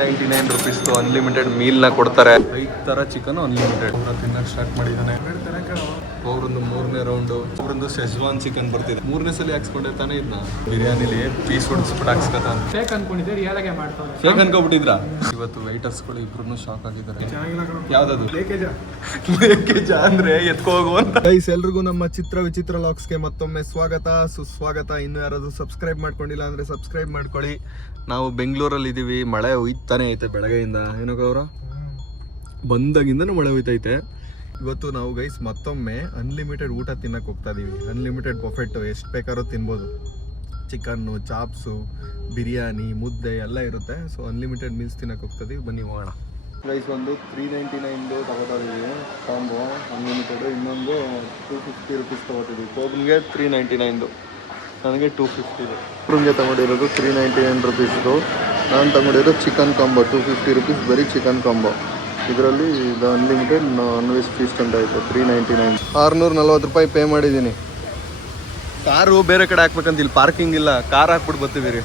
399 ರುಪೀಸ್ದು unlimited ಮೀಲ್ನ ಕೊಡ್ತಾರೆ. 5 ಥರ chicken unlimited. ತಿನ್ನಕ್ಕೆ ಸ್ಟಾರ್ಟ್ ಮಾಡಿದ್ದಾನೆ. ಒಬ್ರೊಂದು 3ನೇ ರೌಂಡು, ಒಬ್ರೊಂದು ಶೆಜ್ವಾನ್ ಚಿಕನ್ ಬರ್ತಿದೆ. 3ನೇ ಸಲ ಹಾಕ್ಸ್ಕೊಂಡಿರ್ತಾನೆ ಇದನ್ನ ಬಿರಿಯಾನಿಲಿ ಪೀಸ್ ಹೊಡಿಸ್ಬಿಟ್ಟು ಹಾಕ್ಸ್ಕೊತಾನೆ. ಫೇಕ್ ಅನ್ಕೊಂಡಿದ್ದೆ, ರಿಯಲ್ ಆಗಿ ಮಾಡ್ತಾನೆ. ಫೇಕ್ ಅನ್ಕೊಬಿಟ್ಟಿದ್ರಾ? ಇವತ್ತು ವೇಟರ್ಸ್ಗಳು ಇಬ್ರು ಶಾಕ್ ಆಗಿದ್ದಾರೆ. ಯಾವ್ದದು ಲೇಕೇಜ ಅಂದ್ರೆ ಎತ್ಕೋ ಹೋಗುವಂತ. ಗೈಸ್ ಎಲ್ರಿಗೂ ನಮ್ಮ ಚಿತ್ರ ವಿಚಿತ್ರ ಲಾಕ್ಸ್ಗೆ ಮತ್ತೊಮ್ಮೆ ಸ್ವಾಗತ ಸುಸ್ವಾಗತ. ಇನ್ನು ಯಾರಾದ್ರೂ ಸಬ್ಸ್ಕ್ರೈಬ್ ಮಾಡ್ಕೊಂಡಿಲ್ಲ ಅಂದ್ರೆ ಸಬ್ಸ್ಕ್ರೈಬ್ ಮಾಡ್ಕೊಳ್ಳಿ. ನಾವು ಬೆಂಗಳೂರಲ್ಲಿ ಇದೀವಿ. ಮಳೆ ಹೋಯ್ತಾನೆ ಐತೆ ಬೆಳಗ್ಗೆಯಿಂದ. ಏನೋ ಅವರ ಬಂದಾಗಿಂದನೂ ಮಳೆ ಹೋಯ್ತೈತೆ. ಇವತ್ತು ನಾವು ಗೈಸ್ ಮತ್ತೊಮ್ಮೆ ಅನ್ಲಿಮಿಟೆಡ್ ಊಟ ತಿನ್ನಕ್ಕೆ ಹೋಗ್ತಾ ಇದೀವಿ. ಅನ್ಲಿಮಿಟೆಡ್ ಬಫೆಟ್, ಎಷ್ಟು ಬೇಕಾದ್ರೂ ತಿನ್ಬೋದು. ಚಿಕನ್ನು, ಚಾಪ್ಸು, ಬಿರಿಯಾನಿ, ಮುದ್ದೆ ಎಲ್ಲ ಇರುತ್ತೆ. ಸೊ ಅನ್ಲಿಮಿಟೆಡ್ ಮೀಲ್ಸ್ ತಿನ್ನಕ್ಕೆ ಹೋಗ್ತಾ ಇದೀವಿ. ಬನ್ನಿ ಹೋಗೋಣ. ಗೈಸ್ ಒಂದು 399 ತಗೋತಾ ಇದೀವಿ ಕಾಂಬೋ ಅನ್ಲಿಮಿಟೆಡ್. ಇನ್ನೊಂದು 250 ರುಪೀಸ್ ತೊಗೋತಿದ್ವಿ. ಒಬ್ಬನಿಗೆ 399, ನನಗೆ 250 ಇದೆ. ಒಬ್ಬನಿಗೆ ತಗೊಂಡಿರೋದು 399 ರುಪೀಸ್ದು. ನಾನು ತಗೊಂಡಿರೋದು ಚಿಕನ್ ಕಾಂಬೋ 250 ರುಪೀಸ್, ಬರೀ ಚಿಕನ್ ಕಾಂಬೋ. ಇದರಲ್ಲಿ ಇದು ಅನ್ಲಿಮಿಟೆಡ್ ನಾನ್ ವೆಜ್ ಫೀಸ್ಟ್ ಅಂತ ಆಯಿತು 399. 640 ರೂಪಾಯಿ ಪೇ ಮಾಡಿದ್ದೀನಿ. ಕಾರು ಬೇರೆ ಕಡೆ ಹಾಕ್ಬೇಕಂತ ಇಲ್ಲಿ ಪಾರ್ಕಿಂಗ್ ಇಲ್ಲ, ಕಾರ್ ಹಾಕ್ಬಿಟ್ಟು ಬರ್ತೀವಿ ರೀ.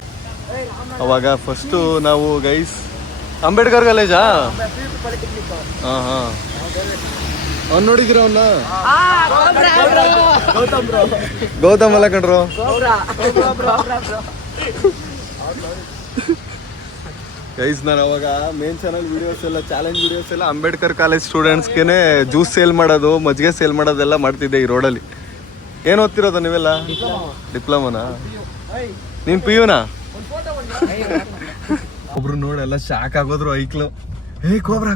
ಅವಾಗ ಫಸ್ಟು ನಾವು ಗೈಸ್ ಅಂಬೇಡ್ಕರ್ ಕಾಲೇಜಾ? ಹಾಂ ಹಾಂ, ಅವ್ನು ನೋಡಿದಿರ ಅವನ್ನ? ಗೌತಮ್ ಅಲ್ಲ ಕಣ್ರು. ಗೈಸ್ ನಾನು ಅವಾಗ ಮೇನ್ ಚಾನಲ್ ವಿಡಿಯೋಸ್ ಎಲ್ಲ, ಚಾಲೆಂಜ್ ವಿಡಿಯೋಸ್ ಎಲ್ಲ ಅಂಬೇಡ್ಕರ್ ಕಾಲೇಜ್ ಸ್ಟೂಡೆಂಟ್ಸ್ಗೆ ಜ್ಯೂಸ್ ಸೇಲ್ ಮಾಡೋದು, ಮಜ್ಜಿಗೆ ಸೇಲ್ ಮಾಡೋದೆಲ್ಲ ಮಾಡ್ತಿದ್ದೆ ಈ ರೋಡಲ್ಲಿ. ಏನು ಓದ್ತಿರೋದು ನೀವೆಲ್ಲ? ಡಿಪ್ಲೊಮಾನಾ? ನೀನು PU-ನಾ? ಒಬ್ರು ನೋಡೆಲ್ಲ ಶಾಕ್ ಆಗೋದ್ರು. ಐಕ್ಲು ಏಯ್ ಕೋಬ್ರಾ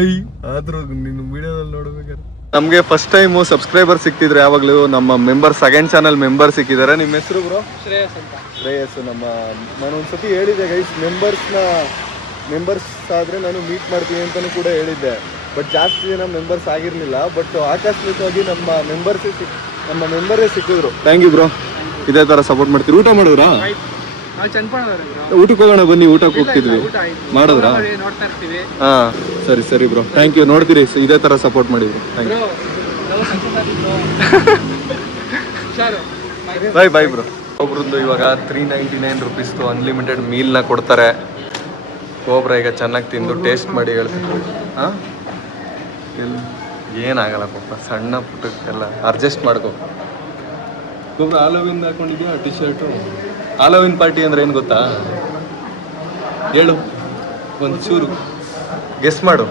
ಐ ಆದ್ರೂ ನಿನ್ನ ವಿಡಿಯೋದಲ್ಲಿ ನೋಡ್ಬೇಕಾದ್ರೆ ನಮಗೆ ಫಸ್ಟ್ ಟೈಮ್ ಸಬ್ಸ್ಕ್ರೈಬರ್ ಸಿಕ್ತಿದ್ರು. ಯಾವಾಗಲೂ ನಮ್ಮ ಮೆಂಬರ್, ಸೆಕೆಂಡ್ ಚಾನಲ್ ಮೆಂಬರ್ ಸಿಕ್ಕಿದ್ದಾರೆ. ನಿಮ್ಮ ಹೆಸರು ಬ್ರೋ? ಶ್ರೇಯಸ್ ಅಂತ. ಶ್ರೇಯಸ್. ನಾನು ಒಂದ್ಸತಿ ಹೇಳಿದ್ದೆ ಗೈಸ್, ಮೆಂಬರ್ಸ್ ಆದರೆ ನಾನು ಮೀಟ್ ಮಾಡ್ತೀನಿ ಅಂತಲೂ ಕೂಡ ಹೇಳಿದ್ದೆ. ಬಟ್ ಜಾಸ್ತಿ ಜನ ಮೆಂಬರ್ಸ್ ಆಗಿರಲಿಲ್ಲ. ಬಟ್ ಆಕಸ್ಮಿಕವಾಗಿ ನಮ್ಮ ಮೆಂಬರೇ ಸಿಕ್ಕಿದ್ರು. Thank you bro. ಇದೇ ಥರ ಸಪೋರ್ಟ್ ಮಾಡ್ತೀವಿ. ಊಟ ಮಾಡಿದ್ರಾ? ಊಟಕ್ಕೆ ಹೋಗೋಣ ಬನ್ನಿ. ಊಟಕ್ಕೆ ಹೋಗ್ತಿದ್ವಿ. ಮಾಡಿದ್ರಾ? ಹಾಂ ಸರಿ ಬ್ರೋ, ಥ್ಯಾಂಕ್ ಯು. ನೋಡ್ತೀರಿ, ಇದೇ ಥರ ಸಪೋರ್ಟ್ ಮಾಡಿದ್ವಿ. Thank you. Bye bro. ಒಬ್ರದ್ದು ಇವಾಗ 399 ರುಪೀಸ್ದು ಅನ್ಲಿಮಿಟೆಡ್ ಮೀಲ್ನ ಕೊಡ್ತಾರೆ. ಕೋಬ್ರಾ ಈಗ ಚೆನ್ನಾಗಿ ತಿಂದು ಟೇಸ್ಟ್ ಮಾಡಿ ಹೇಳ್ತಿದ್ವಿ. ಹಾಂ ಏನಾಗಲ್ಲ ಪಾಪ, ಸಣ್ಣ ಪುಟ್ಟಕ್ಕೆಲ್ಲ ಅಡ್ಜಸ್ಟ್ ಮಾಡ್ಕೋ. ಒಬ್ರು Halloween ಹಾಕೊಂಡಿದ್ಯಾ T shirt? Halloween party ಅಂದ್ರೆ ಏನು ಗೊತ್ತಾ? ಹೇಳು, ಒಂಚೂರು ಗೆಸ್ ಮಾಡು.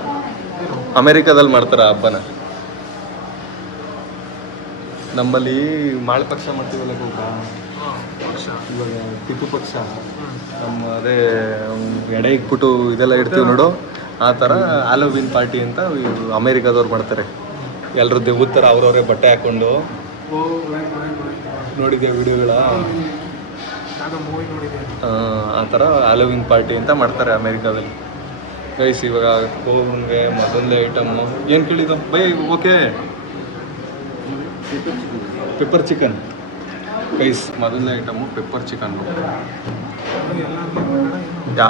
ಅಮೇರಿಕಾದಲ್ಲಿ ಮಾಡ್ತಾರ ಹಬ್ಬನ. ನಮ್ಮಲ್ಲಿ ಮಾಳೆ ಪಕ್ಷ ಮಾಡ್ತೀವಲ್ಲ ಗೊತ್ತಾ? ಇವಾಗ ಟಿಪ್ಪು ಪಕ್ಷ, ನಮ್ಮ ಅದೇ ಎಡೆ ಇಕ್ಬಿಟ್ಟು ಇದೆಲ್ಲ ಇಡ್ತೀವಿ ನೋಡು, ಆ ಥರ ಹಾಲೋವಿನ್ ಪಾರ್ಟಿ ಅಂತ ಅಮೇರಿಕಾದವ್ರು ಮಾಡ್ತಾರೆ. ಎಲ್ಲರೂ ದೇವ್ರ ಥರ ಅವ್ರವರೇ ಬಟ್ಟೆ ಹಾಕ್ಕೊಂಡು. ನೋಡಿದ್ಯಾ ವಿಡಿಯೋಗಳ? ಆ ಥರ ಹಾಲೋವಿನ್ ಪಾರ್ಟಿ ಅಂತ ಮಾಡ್ತಾರೆ ಅಮೇರಿಕಾದಲ್ಲಿ. ಗೈಸ್ ಇವಾಗ ಕೋವನ್ಗೆ ಮೊದಲನೇ ಐಟಮ್ಮು ಏನು ಕೇಳಿದ್ದು by? Okay, pepper chicken. Guys ಮೊದಲನೇ ಐಟಮು ಪೆಪ್ಪರ್ ಚಿಕನ್ನು.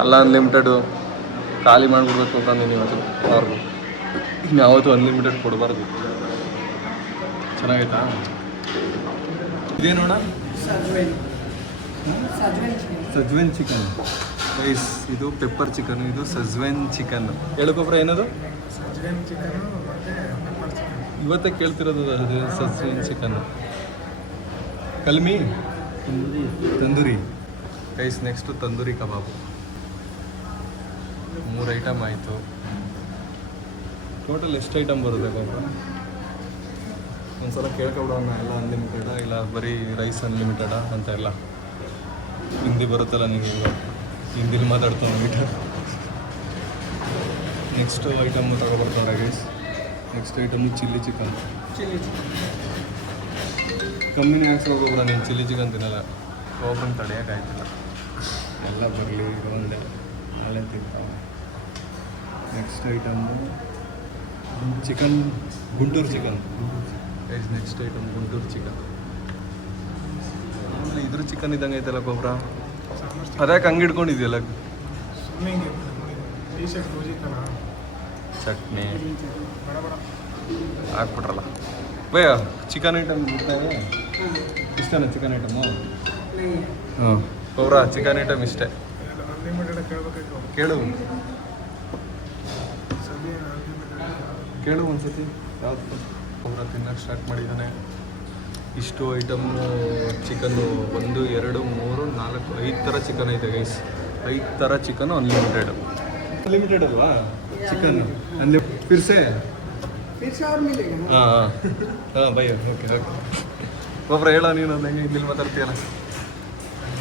ಎಲ್ಲ ಅನ್ಲಿಮಿಟೆಡು ಖಾಲಿ ಮಾಡಿಬಿಡ್ಬೇಕು ಅಂತಂದಿನಿ ಇವತ್ತು. ಅವ್ರಿಗೂ ಇನ್ಯಾವತ್ತೂ ಅನ್ಲಿಮಿಟೆಡ್ ಕೊಡಬಾರ್ದು. ಚೆನ್ನಾಗೈತಾ? ಇದೇನೋಣ? ಸಜ್ವೆನ್ ಚಿಕನ್. ಗೈಸ್ ಇದು ಪೆಪ್ಪರ್ ಚಿಕನ್, ಇದು ಸಜ್ವೆನ್ ಚಿಕನ್. ಹೇಳಕ್ಕೊಬ್ರ ಏನದು? ಇವತ್ತೇ ಕೇಳ್ತಿರೋದು ಅದು ಸಜ್ವೆನ್ ಚಿಕನ್. ಕಲ್ಮಿ ತಂದೂರಿ. ಗೈಸ್ ನೆಕ್ಸ್ಟು ತಂದೂರಿ ಕಬಾಬು. 3 ಐಟಮ್ ಆಯಿತು. ಟೋಟಲ್ ಎಷ್ಟು ಐಟಮ್ ಬರುತ್ತೆ ಗೊಬ್ಬರ? ಒಂದ್ಸಲ ಕೇಳ್ಕೊಬಿಡೋಣ. ಎಲ್ಲ ಅನ್ಲಿಮಿಟೆಡಾ ಇಲ್ಲ ಬರೀ ರೈಸ್ ಅನ್ಲಿಮಿಟೆಡಾ ಅಂತ ಎಲ್ಲ. ಹಿಂದಿ ಬರುತ್ತಲ್ಲ ನಿಮಗೆ? ಹಿಂದಿಲಿ ಮಾತಾಡ್ತಾವೆ ಮೀಟರ್. ನೆಕ್ಸ್ಟ್ ಐಟಮ್ ತಗೊಬರ್ತಾರೆ guys. Next item chilli chicken. ಕಮ್ಮಿನೇ ಹಾಕ್ಸೋಗೊಬ್ರ, ನೀನು ಚಿಲ್ಲಿ ಚಿಕನ್ ತಿನ್ನಲ್ಲ. ಒಬ್ಬರನ್ನ ತಡೆಯೋಕ್ಕಾಯ್ತಿಲ್ಲ. ಎಲ್ಲ ಬರಲಿ ಒಂದೇ ನಾಳೆ ತಿಂತಾವೆ. Next item chicken, Guntur chicken. Next item Guntur chicken. ಆಮೇಲೆ ಇದ್ರ ಚಿಕನ್ ಇದ್ದಂಗೆ ಐತಲ್ಲ ಗೊಬ್ಬರ. ಅದ್ಯಾಕೆ ಹಂಗೆ ಇಟ್ಕೊಂಡಿದ್ಯಲ್ಲ? ಚಟ್ನಿ ಹಾಕ್ಬಿಟ್ರಲ್ಲ ಭಯ. ಚಿಕನ್ ಐಟಮ್ ಇಷ್ಟನಾ? Chicken item? ಹಾಂ ಗೊಬ್ಬರ ಚಿಕನ್ ಐಟಮ್ ಇಷ್ಟೇ. ಕೇಳು ಕೇಳು ಒಂದ್ಸತಿ ಯಾವ್ದು ಅವರ ತಿನ್ನಕ್ಕೆ ಸ್ಟಾರ್ಟ್ ಮಾಡಿದ್ದಾನೆ. ಇಷ್ಟು ಐಟಮ್ಮು ಚಿಕನ್ನು 1 2 3 4 5 ಥರ ಚಿಕನ್ ಐತೆ ಗೈಸ್. 5 ಥರ ಚಿಕನ್ನು ಅನ್ಲಿಮಿಟೆಡ್ ಅಲ್ವಾ ಚಿಕನ್ ಫಿರ್ಸೆ ಹಾಂ ಭಯ ಓಕೆ ಓಕೆ ಕೋಬ್ರ ಹೇಳ ನೀನು ಹೆಂಗೆ ಇಲ್ಲಿ ಮಾತಾಡ್ತೀಯಲ್ಲ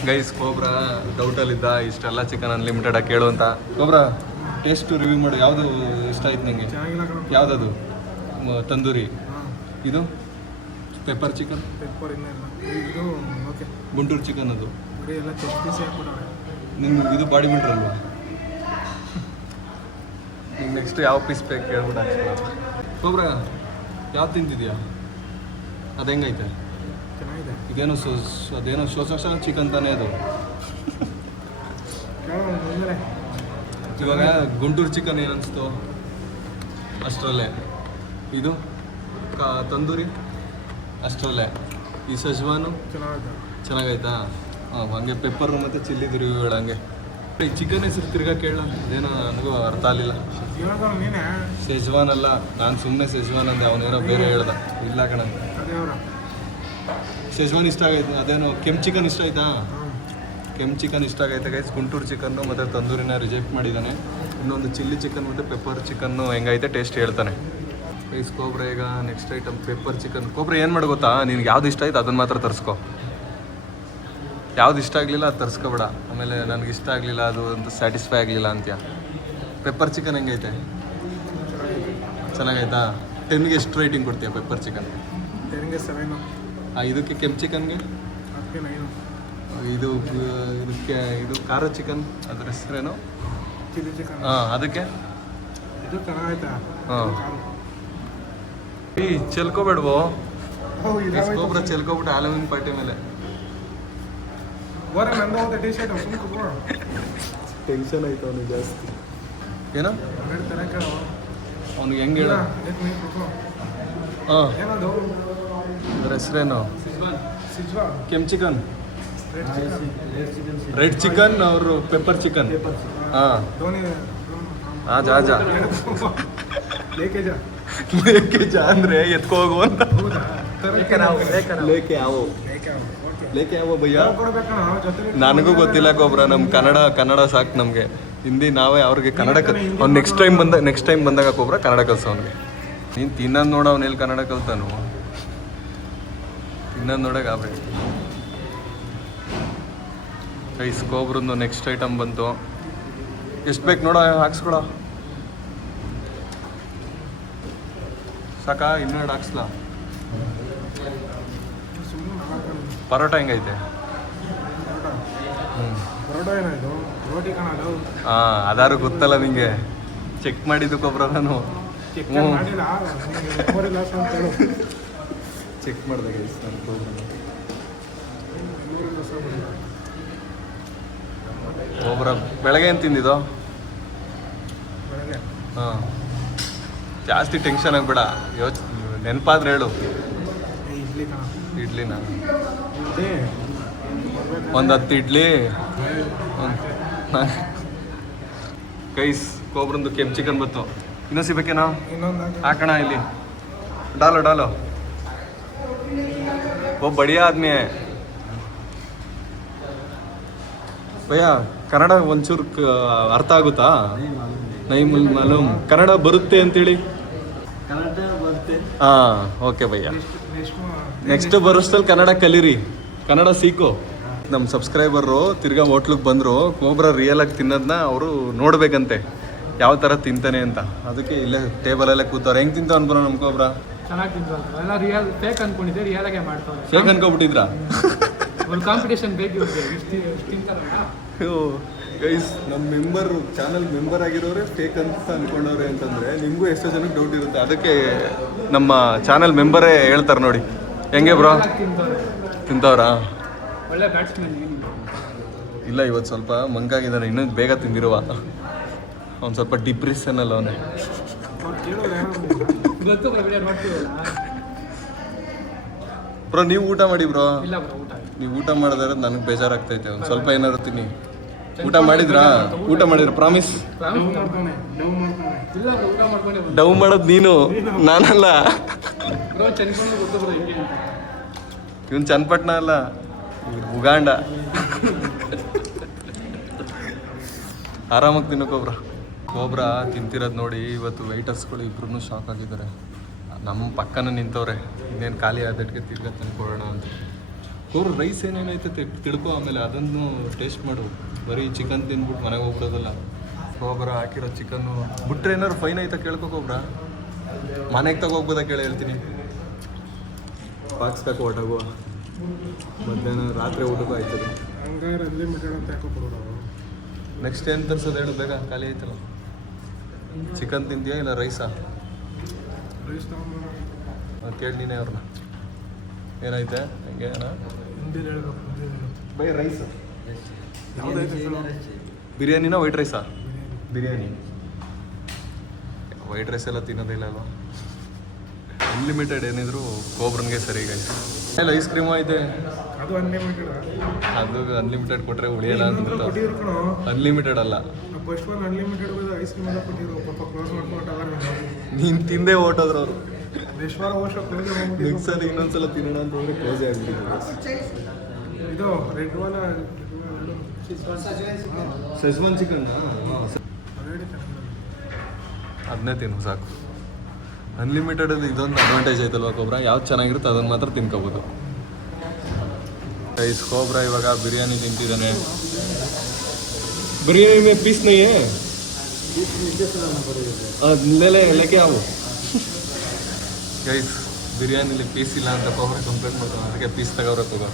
ಗೈಸ್. ಕೋಬ್ರ ಡೌಟಲ್ಲಿದ್ದ ಇಷ್ಟೆಲ್ಲ ಚಿಕನ್ ಅನ್ಲಿಮಿಟೆಡ್ ಕೇಳು ಅಂತ. ಕೋಬ್ರ ಟೇಸ್ಟು ರಿವ್ಯೂ ಮಾಡು, ಯಾವುದು ಇಷ್ಟ ಆಯ್ತು ನನಗೆ? ಯಾವುದದು? ತಂದೂರಿ. ಇದು ಪೆಪ್ಪರ್ ಚಿಕನ್, ಗುಂಟೂರು ಚಿಕನ್. ಅದು ನಿಮ್ಗೆ ಇದು ಬಾಡಿ ಬಿಲ್ಡರ್ ಅಲ್ವಾ? ನಿಮ್ಗೆ ನೆಕ್ಸ್ಟ್ ಯಾವ ಪೀಸ್ ಬೇಕು ಕೇಳ್ಬಿಟ್ಟು ಹಾಕ್ಸ್ಕೊಳ್ಳ. ಕೋಬ್ರ ಯಾವ್ದು ತಿಂತಿದ್ಯಾ? ಅದು ಹೆಂಗೈತೆ? ಇದೇನೋ ಅದೇನೋ ಶೋಷ ಚಿಕನ್ ತಾನೇ ಅದು. ಇವಾಗ ಗುಂಟೂರು ಚಿಕನ್ ಏನು ಅನಿಸ್ತು ಅಷ್ಟರಲ್ಲೇ, ಇದು ತಂದೂರಿ ಅಷ್ಟರಲ್ಲೇ, ಈ ಸಜ್ವಾನು ಚೆನ್ನಾಗೈತಾ? ಹಾಂ, ಹಂಗೆ ಪೆಪ್ಪರು ಮತ್ತು ಚಿಲ್ಲಿದು ರಿವ್ಯೂ ಹೇಳ. ಹಂಗೆ ಈ ಚಿಕನ್ ಹೆಸರು ತಿರ್ಗಾ ಕೇಳ, ಅದೇನೋ ನನಗೂ ಅರ್ಥ ಆಗಲಿಲ್ಲ. ಸೆಜ್ವಾನ್ ಅಲ್ಲ, ನಾನು ಸುಮ್ಮನೆ ಸೆಜ್ವಾನ್ ಅಂದೆ, ಅವನೇನೋ ಬೇರೆ ಹೇಳ್ದ. ಇಲ್ಲ ಕಣ, ಸೆಜ್ವಾನ್ ಇಷ್ಟ ಆಗೈತೆ. ಅದೇನೋ ಕೆಂಪು ಚಿಕನ್ ಇಷ್ಟ ಆಯ್ತಾ? ಕೆಂಪು ಚಿಕನ್ ಇಷ್ಟ ಆಗೈತೆ ಗೈಸ್. ಗುಂಟೂರು ಚಿಕನ್ನು ಮತ್ತು ತಂದೂರಿನ ರಿಜೆಕ್ಟ್ ಮಾಡಿದ್ದಾನೆ. ಇನ್ನೊಂದು ಚಿಲ್ಲಿ ಚಿಕನ್ ಮತ್ತು ಪೆಪ್ಪರ್ ಚಿಕನ್ನು ಹೆಂಗೈತೆ ಟೇಸ್ಟ್ ಹೇಳ್ತಾನೆ ಗೈಸ್. ಕೋಬ್ರ ಈಗ ನೆಕ್ಸ್ಟ್ ಐಟಮ್ ಪೆಪ್ಪರ್ ಚಿಕನ್. ಕೋಬ್ರ ಏನು ಮಾಡಿ ಗೊತ್ತಾ, ನಿನ್ಗೆ ಯಾವ್ದು ಇಷ್ಟ ಆಯ್ತು ಅದನ್ನು ಮಾತ್ರ ತರಿಸ್ಕೊ. ಯಾವ್ದು ಇಷ್ಟ ಆಗಲಿಲ್ಲ ಅದು ತರಿಸ್ಕೊಬೇಡ. ಆಮೇಲೆ ನನಗೆ ಇಷ್ಟ ಆಗಲಿಲ್ಲ ಅದು ಅಂತ ಸ್ಯಾಟಿಸ್ಫೈ ಆಗಲಿಲ್ಲ ಅಂತ್ಯ. ಪೆಪ್ಪರ್ ಚಿಕನ್ ಹೆಂಗೈತೆ? ಚೆನ್ನಾಗೈತಾ? 10ಗೆ ಎಷ್ಟು ರೇಟಿಂಗ್ ಕೊಡ್ತೀಯ ಪೆಪ್ಪರ್ ಚಿಕನ್? 7. ಇದಕ್ಕೆ ಕೆಂಪು ಚಿಕನ್ಗೆ? ಇದಕ್ಕೆ ಇದು ಖಾರ ಚಿಕನ್, ಅದ್ರ ಹೆಸರೇನು? Chilli chicken. ಹಾಂ, ಅದಕ್ಕೆ ಇದು ಚೆನ್ನಾಗೈತಾ? ಹಾಂ. ಈ ಚೆಲ್ಕೋಬೇಡ್ವೋ ಕೋಬ್ರ, ಚೆಲ್ಕೋಬಿಟ್ಟು ಹ್ಯಾಲೋವಿನ್ ಪಾರ್ಟಿ ಮೇಲೆ ಟೆನ್ಷನ್ ಆಯ್ತು ಅವನಿಗೆ ಜಾಸ್ತಿ. ಏನೋ ಅವ್ನಿಗೆ ಹೆಂಗೆ ಹೇಳ? ಹಾಂ, ಅದ್ರ ಹೆಸರೇನು? ಕೆಂಪು ಚಿಕನ್, ರೆಡ್ ಚಿಕನ್, ಅವರು ಪೆಪ್ಪರ್ ಚಿಕನ್. ಹಾಂ ಹಾಂ, ಜಾ ಲೇಕೆ ಜಾ ಅಂದರೆ ಎತ್ಕೋಗು ಅಂತ. ಲೇಕೆ ಯಾವ ಭಯ್ಯ? ನನಗೂ ಗೊತ್ತಿಲ್ಲ ಕೋಬ್ರ. ನಮ್ಮ ಕನ್ನಡ ಸಾಕು ನಮಗೆ. ಹಿಂದಿ ನಾವೇ ಅವ್ರಿಗೆ ಕನ್ನಡ ಅವ್ನು ನೆಕ್ಸ್ಟ್ ಟೈಮ್ ಬಂದಾಗ ಕೋಬ್ರ ಕನ್ನಡ ಕಲ್ಸೋ ಅವ್ನಿಗೆ. ನೀನು ತಿನ್ನೋದು ನೋಡ, ಅವ್ನು ಎಲ್ಲಿ ಕನ್ನಡ ಕಲ್ತಾನು? ತಿನ್ನೋದು ನೋಡಕ್ಕೆ ಆಬ್ರೆ ರೈಸ್. ಕೋಬ್ರಂದು ನೆಕ್ಸ್ಟ್ ಐಟಮ್ ಬಂತು. ಎಷ್ಟು ಬೇಕು ನೋಡೋ, ಹಾಕ್ಸ್ಕೊಳ ಸಾಕಾ? ಇನ್ನೆರಡು ಹಾಕ್ಸ್ಲಾ? ಪರೋಟ ಹೆಂಗೈತೆ? ಹಾಂ, ಅದಾರು ಗೊತ್ತಲ್ಲ ನಿಂಗೆ. ಚೆಕ್ ಮಾಡಿದ್ದು ಕೊಬ್ರ ನಾನು. ಚೆಕ್ ಮಾಡಿದೆ ಗೈಸ್ ನಾನು ಕೊಬ್ರ. ಬೆಳಗ್ಗೆ ಏನು ತಿಂದಿದ್ದು? ಹಾಂ, ಜಾಸ್ತಿ ಟೆನ್ಷನ್ ಆಗಬೇಡ, ನೆನಪಾದ್ರೆ ಹೇಳು. ಇಡ್ಲಿನ ಒಂದು 10 ಇಡ್ಲಿ. ಗೈಸ್, ಕೋಬ್ರಂದು ಕೆಂಪು ಚಿಕನ್ ಬತ್ತು. ಇನ್ನೂ ಸಿಗ್ಬೇಕೇನೋ? ಹಾಕೋಣ ಇಲ್ಲಿ. ಡಾಲೋ ಓ ಬಡಿಯಾ ಆದ್ಮಿ ಭಯ್ಯ. ಕನ್ನಡ ಒಂಚೂರು ಅರ್ಥ ಆಗುತ್ತಾ? ನೈ ಮಾಲೂಮ್. ಕನ್ನಡ ಬರುತ್ತೆ ಅಂತೇಳಿ. ಹಾಂ, ಓಕೆ ಭಯ್ಯ. ನೆಕ್ಸ್ಟ್ ಬರೋಷ್ಟಲ್ಲಿ ಕನ್ನಡ ಕಲೀರಿ, ಕನ್ನಡ ಸೀಕು. ನಮ್ಮ ಸಬ್ಸ್ಕ್ರೈಬರು ತಿರ್ಗಾ ಹೋಟ್ಲಿಗೆ ಬಂದರು. ಕೋಬ್ರ ರಿಯಲಾಗಿ ತಿನ್ನೋದನ್ನ ಅವರು ನೋಡ್ಬೇಕಂತೆ, ಯಾವ ಥರ ತಿಂತಾನೆ ಅಂತ. ಅದಕ್ಕೆ ಇಲ್ಲೇ ಟೇಬಲಲ್ಲೇ ಕೂತವ್ರು. ಹೆಂಗೆ ತಿಂತಾವ್ ಅನ್ಬರೋ ನಮ್ಮ ಕೋಬ್ರ? ಚೆನ್ನಾಗಿ ತಿಂತಾರೆ. ಎಲ್ಲ ರಿಯಲ್ ಫೇಕ್ ಅನ್ಕೊಂಡಿದ್ದೆ, ರಿಯಲಾಗೆ ಮಾಡ್ತಾರೆ. ಫೇಕ್ ಅನ್ಕೊಬಿಟ್ಟಿದ್ರಾ? ಒಂದು ಕಾಂಪಿಟೇಷನ್ ಬೇಕು ಇವ್ರಿಗೆ. ಇಷ್ಟು ತಿಂತಾರಲ್ಲ. ಗೈಸ್, ನಮ್ಮ ಚಾನಲ್ ಮೆಂಬರ್ ಆಗಿರೋರೆ ಫೇಕ್ ಅಂತ ಅನ್ಕೊಂಡವ್ರೆ ಅಂತಂದರೆ ನಿಮಗೂ ಎಷ್ಟೋ ಜನಕ್ಕೆ ಡೌಟ್ ಇರುತ್ತೆ. ಅದಕ್ಕೆ ನಮ್ಮ ಚಾನಲ್ ಮೆಂಬರೇ ಹೇಳ್ತಾರೆ ನೋಡಿ. ಹೆಂಗೆ ಬ್ರೋ ತಿಂತವ್ರಾ? ಒಳ್ಳೆ ಬ್ಯಾಟ್ಸ್ಮನ್. ಇಲ್ಲ, ಇವತ್ತು ಸ್ವಲ್ಪ ಮಂಕಾಗಿದ್ದಾನೆ, ಇನ್ನೂ ಬೇಗ ತಿಂದಿರುವ. ಅವ್ನು ಸ್ವಲ್ಪ ಡಿಪ್ರೆಷನ್ ಅಲ್ಲ ಅವನೇ. ಬ್ರೋ ನೀವು ಊಟ ಮಾಡಿ ಬ್ರೋ. ಇಲ್ಲ ಬ್ರೋ, ಊಟ ನೀವು ಊಟ ಮಾಡಿದ್ರೆ ನನಗೆ ಬೇಜಾರಾಗ್ತೈತೆ. ಒಂದು ಸ್ವಲ್ಪ ಏನಾದ್ರು ತಿನ್ನಿ. ಊಟ ಮಾಡಿದ್ರಾ? ಊಟ ಮಾಡಿದ್ರ ಪ್ರಾಮಿಸ್? ಇಲ್ಲ bro, ಊಟ ಮಾಡ್ಕೊಂಡೆ ಬಂದೆ. ಡವ್ ಮಾಡೋದು ನೀನು, ನಾನಲ್ಲ. ಬ್ರೋ ಚನ್ಕೊಂಡು ಗೊತ್ತು ಬ್ರೋ ಹಿಂಗೆ ಅಂತ. ಇವನ್ ಚನ್ನಪಟ್ಟಣ ಅಲ್ಲ, ಉಗಾಂಡ. ಆರಾಮಾಗಿ ತಿನ್ನೋ ಕೋಬ್ರಾ ತಿಂತಿರೋದು ನೋಡಿ ಇವತ್ತು ವೆಯ್ಟರ್ಸ್ಗಳು ಇಬ್ರು ಶಾಕ್ ಆಗಿದ್ದಾರೆ. ನಮ್ಮ ಪಕ್ಕನ ನಿಂತವ್ರೆ, ಇನ್ನೇನು ಖಾಲಿ ಆದಟ್ಟಿಗೆ ತಿರ್ಗಾ ತಂದ್ಕೊಳ್ಳೋಣ ಅಂತ. ಕೋಬ್ರ ರೈಸ್ ಏನೇನೈತೆ ತಿಳ್ಕೊ, ಆಮೇಲೆ ಅದನ್ನು ಟೇಸ್ಟ್ ಮಾಡು. ಬರೀ ಚಿಕನ್ ತಿಂದ್ಬಿಟ್ಟು ಮನೆಗೆ ಹೋಗ್ಬಿಡೋದಲ್ಲ. ಕೋಬ್ರ ಹಾಕಿರೋ ಚಿಕನ್ನು ಬಿಟ್ರೆ ಏನಾದ್ರು ಫೈನ್ ಐತಾ ಕೇಳ್ಕೊ ಕೋಬ್ರ. ಮನೆಗೆ ತಗೋಗ್ಬೋದಾ ಕೇಳಿ ಹೇಳ್ತೀನಿ. ಪಾಕ್ಸ್ಬೇಕು ಹೊರಟಾಗುವ ಮಧ್ಯಾಹ್ನ ರಾತ್ರಿ ಊಟಕ್ಕೂ ಆಯ್ತದೆ. ಹಂಗಾರೆ ಅನ್ಲಿಮಿಟೆಡ್ ಅಂತ ಯಾಕೋ ಕೊಡೋರು. ನೆಕ್ಸ್ಟ್ ಏನು ತರ್ಸೋದು ಹೇಳು ಬೇಗ, ಖಾಲಿ ಆಯ್ತಲ್ಲ. ಚಿಕನ್ ತಿಂತೀಯಾ ಇಲ್ಲ ರೈಸಾ? ರೈಸ್ ತಗೊಂಡು ಕೇಳಿ ನೀನೇ ಅವ್ರನ್ನ ಏನೈತೆ ಹೆಂಗೆ ಅಣ್ಣ? ಹಿಂದಿನ ಹೇಳ್ಬೇಕು. ಬೈ ರೈಸ್ ಯಾವುದೈತೆ ಬಿರಿಯಾನಿನ ವೈಟ್ ರೈಸಾ? ಬಿರಿಯಾನಿ. ವೈಟ್ ರೈಸ್ ಎಲ್ಲ ತಿನ್ನೋದಿಲ್ಲ ಅಲ್ವಾ? ಅನ್ಲಿಮಿಟೆಡ್ ಏನಿದ್ರು ಕೋಬ್ರನ್ಗೆ ಸರಿ ಈಗ ಎಲ್ಲ ಐಸ್ ಕ್ರೀಮು ಐತೆ. ಅದು ಅನ್ಲಿಮಿಟೆಡ್. ಅದು ಅನ್ಲಿಮಿಟೆಡ್ ಕೊಟ್ಟರೆ ಉಳಿಯಲ್ಲ ಅಂತ ಕೊಟ್ಟಿದ್ರು ಕಣೋ. ಅನ್ಲಿಮಿಟೆಡ್ ಅಲ್ಲ, ಫಸ್ಟ್ ಒಂದು ಅನ್ಲಿಮಿಟೆಡ್ ಐಸ್ ಕ್ರೀಮ್ ಎಲ್ಲ ಕೊಟ್ಟಿದ್ರು. ಪಾಪ ಕ್ಲೋಸ್ ಮಾಡ್ಕೊಂಡು ನೀನು ತಿಂದೇ ಓಟೋದ್ರು ಅವರು. ನೇಶ್ವರ ವರ್ಷ ಕ್ಲೋಸ್ ನೆಕ್ಸ್ಟ್ ಸಲ ಇನ್ನೊಂದ್ಸಲ ತಿನ್ನೋಣ ಅಂತ ಹೋದ್ರೆ ಕ್ಲೋಸೇ ಆಗ್ಬಿಟ್ಟಿದೆ. ಇದು ರೆಡ್ ವಾಲ ಸೆಜ್ವಾನ್ ಚಿಕನ್ ಅದನ್ನೇ ತಿನ್ನು ಸಾಕು. ಅನ್ಲಿಮಿಟೆಡಲ್ಲಿ ಇದೊಂದು ಅಡ್ವಾಂಟೇಜ್ ಐತಲ್ವಾ ಕೋಬ್ರಾ, ಯಾವ್ದು ಚೆನ್ನಾಗಿರುತ್ತೆ ಅದನ್ನು ಮಾತ್ರ ತಿನ್ಕೋಬೋದು. ರೈಸ್ ಕೋಬ್ರಾ ಇವಾಗ ಬಿರಿಯಾನಿ ತಿಂತಿದ್ದಾನೆ. ಬಿರಿಯಾನಿ ಮೇ ಪೀಸ್ ನೈ ಹೈ? ಲೆಕ್ಕೆ ಅವು ಗೈಸ್, ಬಿರಿಯಾನಿಲಿ ಪೀಸ್ ಇಲ್ಲ ಅಂತ ಕೋಬ್ರಾ ಕಂಪ್ಲೇಂಟ್ ಮಾಡ್ತಾನೆ. ಅದಕ್ಕೆ ಪೀಸ್ ತಗೋರ ತಗೋ.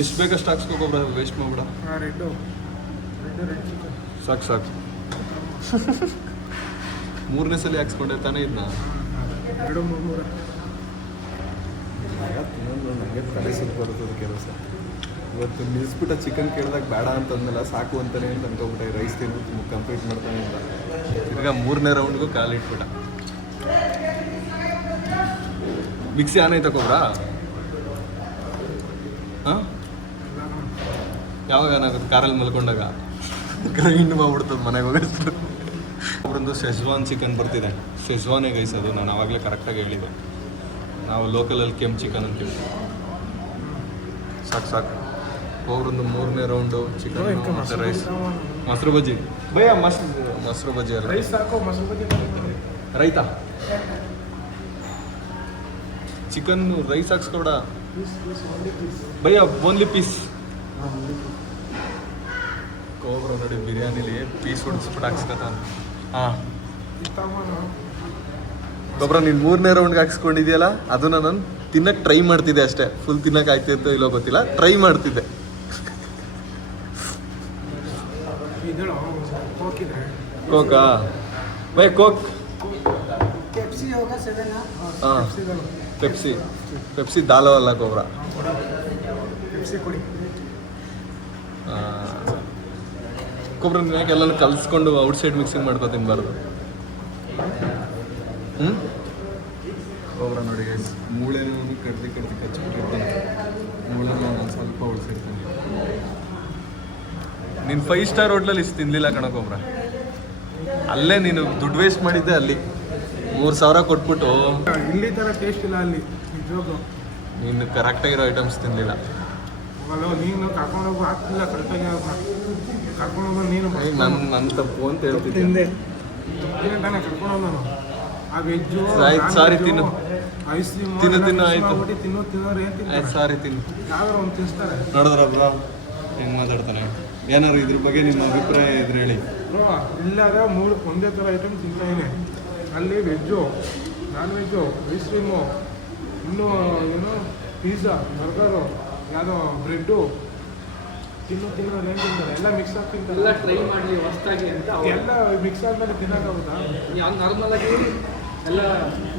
ಎಷ್ಟು ಬೇಕಷ್ಟು ಹಾಕ್ಸ್ಕೋ ಕೋಬ್ರಾ, ವೇಸ್ಟ್ ಮಾಡ್ಬಿಡ. ರೆಡ್ಡು ರೆಡ್ ಚಿಕನ್ ಸಾಕು ಸಾಕು. ಮೂರನೇ ಸಲ ಹಾಕ್ಸ್ಕೊಂಡೆ ತಾನೇ ಇದನ್ನ. ಎರಡು ಮೂರು ನನಗೆ ತಲೆ ಸುತ್ತ ಬರ್ತದೆ ಕೆಲಸ. ಇವತ್ತು ನಿಲ್ಲಿಸ್ಬಿಟ್ಟ ಚಿಕನ್ ಕೇಳಿದಾಗ ಬೇಡ ಅಂತಂದಲ್ಲ, ಸಾಕು ಅಂತಾನೆ ಅಂತ ಅನ್ಕೋಬಿಟ್ಟೆ. ರೈಸ್ ತಿನ್ಬಿಟ್ಟು ಕಂಪ್ಲೀಟ್ ಮಾಡ್ತಾನೆ ಅಂತ ತಿರ್ಗಾ ಮೂರನೇ ರೌಂಡ್ಗೂ ಕಾಲಿಟ್ಬಿಟ್ಟ. ಮಿಕ್ಸಿ ಆನ್ ಐತ ಕೋಬ್ರಾ? ಹಾಂ, ಯಾವಾಗ ಏನಾಗುತ್ತೆ? ಕಾರಲ್ಲಿ ಮಲ್ಕೊಂಡಾಗ ಗ್ರೈಂಡ್ ಮಾಡ್ಬಿಡ್ತದೆ ಮನೆಗೆ ಹೋಗೋಷ್ಟು. ಒಬ್ಬರೊಂದು ಶೆಜ್ವಾನ್ ಚಿಕನ್ ಬರ್ತಿದೆ. ಶೆಜ್ವಾನೇ ಗೈಸ್ ಅದು, ನಾನು ಆವಾಗಲೇ ಕರೆಕ್ಟಾಗಿ ಹೇಳಿದೆ. ನಾವು ಲೋಕಲಲ್ಲಿ ಕೆಂಪು ಚಿಕನ್ ಅಂತೀವಿ. ಸಾಕು ಸಾಕು. ಒಬ್ಬರೊಂದು ಮೂರನೇ ರೌಂಡು ಚಿಕನ್ ಮತ್ತು ರೈಸ್. ಮೊಸರು ಬಜ್ಜಿ ಭಯ್ಯ, ಮೊಸರು ಬಜ್ಜಿ ಅಲ್ಲ, ರೈಸ್ ಸಾಕು. ಮೊಸರು ಬಜ್ಜಿ ರೈತಾ ಚಿಕನ್ ರೈಸ್ ಹಾಕ್ಸ್ಕೊಡ ಭಯ್ಯ, ಓನ್ಲಿ ಪೀಸ್. ಕೋಬ್ರ ನೋಡಿ ಬಿರಿಯಾನಿಲಿ ಪೀಸ್ ಹೊಡಿಸ್ಬಿಟ್ಟು ಹಾಕ್ಸ್ಕೊತಾನೆ. ಹಾಂ ಗೊಬ್ಬರ ನೀನು ಮೂರನೇ ರೌಂಡ್ಗೆ ಹಾಕ್ಸ್ಕೊಂಡಿದ್ಯಲ್ಲ, ಅದನ್ನ ನಾನು ತಿನ್ನಕ್ಕೆ ಟ್ರೈ ಮಾಡ್ತಿದ್ದೆ ಅಷ್ಟೇ. ಫುಲ್ ತಿನ್ನಕ್ಕೆ ಆಯ್ತಿತ್ತು ಇಲ್ಲೋ ಗೊತ್ತಿಲ್ಲ, ಟ್ರೈ ಮಾಡ್ತಿದ್ದೆ. ಕೋಕಾ ಭಯ? ಕೋಕ್ ಹಾಂ, ಪೆಪ್ಸಿ. ಪೆಪ್ಸಿ ದಾಲೋ ಅಲ್ಲ ಕೋಬ್ರ. ಕೊಬ್ಬರಿ ಯಾಕೆ ಎಲ್ಲ ಕಲಿಸ್ಕೊಂಡು ಔಟ್ಸೈಡ್ ಮಿಕ್ಸಿಂಗ್ ಮಾಡ್ಕೊ ತಿನ್ಬಾರ್ದು. ಕೊಬ್ಬರ ನೋಡಿ ಮೂಳೆನೂ ಕಡ್ದು ಕಚ್ಚಿಬಿಟ್ಟಿರ್ತಾನೆ. ಮೂಳೆನೂ ನಾನು ಸ್ವಲ್ಪ ಉಳಿಸಿರ್ತಾನೆ. ನೀನು 5 ಸ್ಟಾರ್ ಹೋಟ್ಲಲ್ಲಿ ಇಷ್ಟು ತಿನ್ನಲಿಲ್ಲ ಕಣ ಕೊಬ್ಬರ. ಅಲ್ಲೇ ನೀನು ದುಡ್ಡು ವೇಸ್ಟ್ ಮಾಡಿದ್ದೆ. ಅಲ್ಲಿ 3,000 ಕೊಟ್ಬಿಟ್ಟು ಇಲ್ಲಿ ಥರ ಟೇಸ್ಟ್ ಇಲ್ಲ ಅಲ್ಲಿ ನಿಜವಾಗ್ಲೂ. ನೀನು ಕರೆಕ್ಟಾಗಿರೋ ಐಟಮ್ಸ್ ತಿನ್ನಲಿಲ್ಲ. ನೀನು ಕರ್ಕೊಂಡೋಗು ಆಗ್ತಿಲ್ಲ ಕರೆಕ್ಟಾಗಿ. ಕರ್ಕೊಂಡೋಗ ನೀನು ನನ್ನ ತಪ್ಪು ಅಂತ ಹೇಳ್ತಿದ್ದೆ. ತಾನೇ ಕರ್ಕೊಂಡೋಗ ನಾನು. ಆ ವೆಜ್ಜು ಸಾರಿ ತಿನ್ನು, ಐಸ್ ಕ್ರೀಮ್ ತಿನ್ನು ಆಯ್ತು. ತಿನ್ನೋರು ಏನು ತಿಂತಾರೆ? ಆಯ್ತು ಸಾರಿ ತಿನ್ನು. ಯಾವ್ದಾರು ಒಂದು ತಿನ್ನಿಸ್ತಾರೆ. ನೋಡಿದ್ರಲ್ಲ ಹೆಂಗೆ ಮಾತಾಡ್ತಾನೆ. ಏನಾದ್ರು ಇದ್ರ ಬಗ್ಗೆ ನಿಮ್ಮ ಅಭಿಪ್ರಾಯ ಇದ್ರೆ ಹೇಳಿ. ಇಲ್ಲಾದ್ರೆ ಒಂದೇ ಥರ ಐಟಮ್ ತಿಂತಾಯಿನಿ. ಅಲ್ಲಿ veg, non veg, ice cream, ಇನ್ನೂ ಏನು ಪಿಜ್ಜಾ, ಬರ್ಗರು, ಯಾವುದೋ ಬ್ರೆಡ್ಡು, ತಿನ್ನೋರು ಏನು ತಿಂತಾರೆ? ಎಲ್ಲ ಮಿಕ್ಸ್ ಆಗಿ ತಿಂತಾರೆ. ಎಲ್ಲ ಟ್ರೈ ಮಾಡಲಿ ಹೊಸ್ದಾಗಿ ಅಂತ ಎಲ್ಲ ಮಿಕ್ಸ್ ಆದ್ಮೇಲೆ ತಿನ್ನೋಕ್ಕಾಗುತ್ತಾ? ನಾರ್ಮಲ್ ಆಗಿ ಎಲ್ಲ